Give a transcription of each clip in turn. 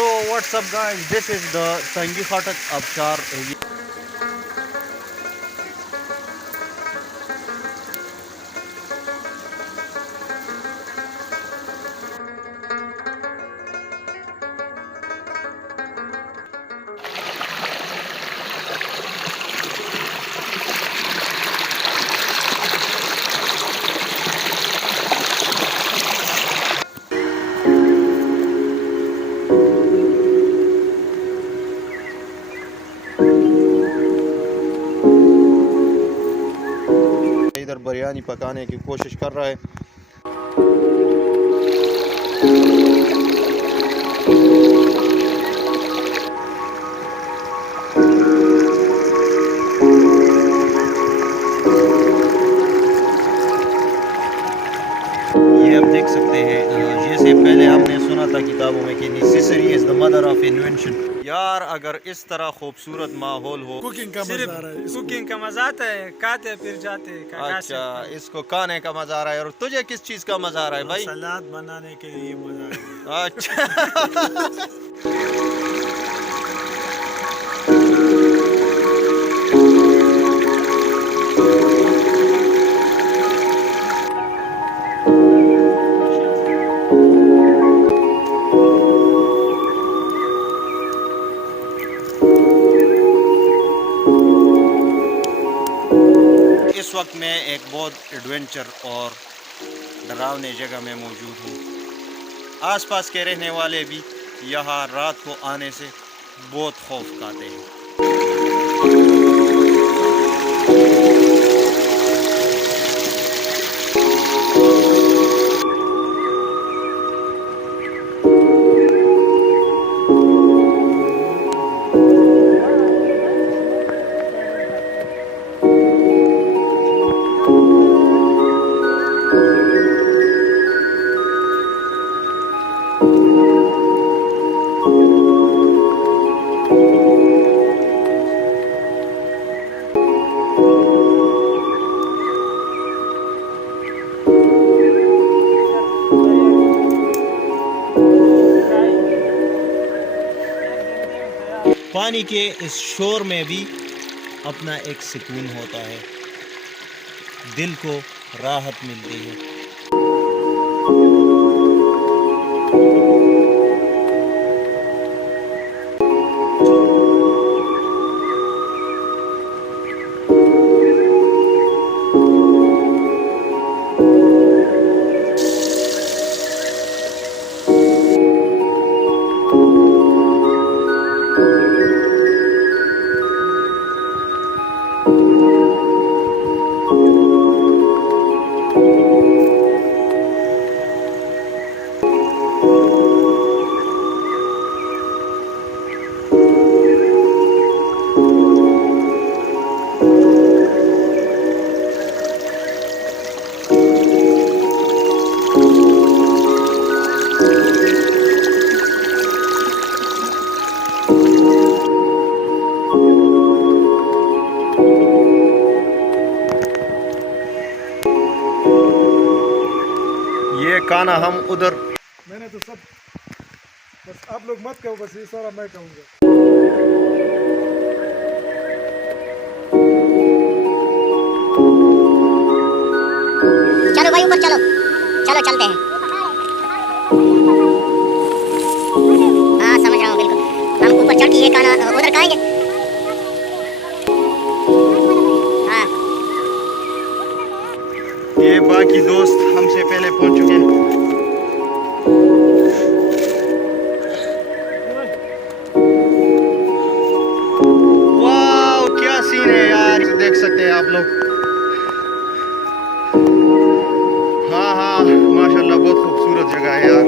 So what's up guys, this is the Sangi Khatak Abshar. इधर बिरयानी पकाने की कोशिश कर रहा है। ये आप देख सकते हैं, जैसे पहले हमने सुना था किताबों में कि necessary is the mother of invention. यार अगर इस तरह खूबसूरत माहौल हो, कुकिंग का मजा आ रहा है। कुकिंग का मजा आता है, खाते फिर जाते। अच्छा, इसको खाने का मजा आ रहा है। और तुझे किस चीज का मजा आ रहा है भाई? सलाद बनाने के लिए मजा आ रहा है। अच्छा इस वक्त मैं एक बहुत एडवेंचर और डरावनी जगह में मौजूद हूँ। आसपास के रहने वाले भी यहाँ रात को आने से बहुत खौफ खाते हैं। पानी के इस शोर में भी अपना एक सुकून होता है, दिल को राहत मिलती है। ये खाना हम उधर, मैंने तो सब, बस आप लोग मत कहो, बस ये सारा मैं कहूँगा। चलो भाई ऊपर चलो, चलो चलते हैं। हाँ समझ रहा हूँ बिल्कुल। हम ऊपर चढ़ के ये खाना उधर खाएंगे। हाँ ये बाकी दोस्त हमसे पहले पहुंच चुके हैं। वाह क्या सीन है यार, देख सकते हैं आप लोग। हाँ हाँ माशाल्लाह, बहुत खूबसूरत जगह है यार।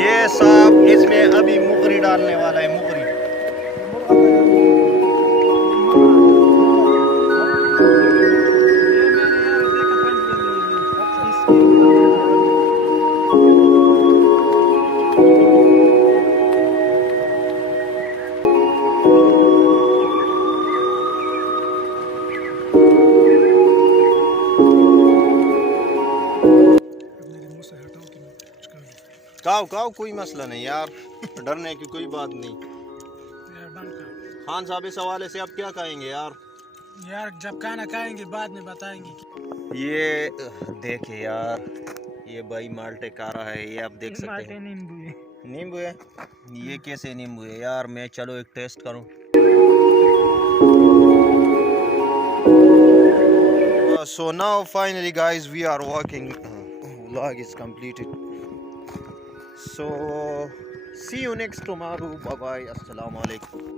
ये साहब इसमें अभी मुगरी डालने वाला है, मुगरी। खाओ खाओ, कोई मसला नहीं यार, डरने की कोई बात नहीं। खान साहब इस हवाले से आप क्या कहेंगे यार? यार जब खाना खाएंगे बाद में बताएंगे ये देखे यार, ये भाई माल्टे खा रहा है, ये आप देख सकते हैं। नींबू है। नींबू है? ये कैसे नींबू है यार? मैं चलो एक टेस्ट करूं। So now finally guys we are walking, vlog is completed, so see you next tomorrow, bye bye, assalamu alaikum.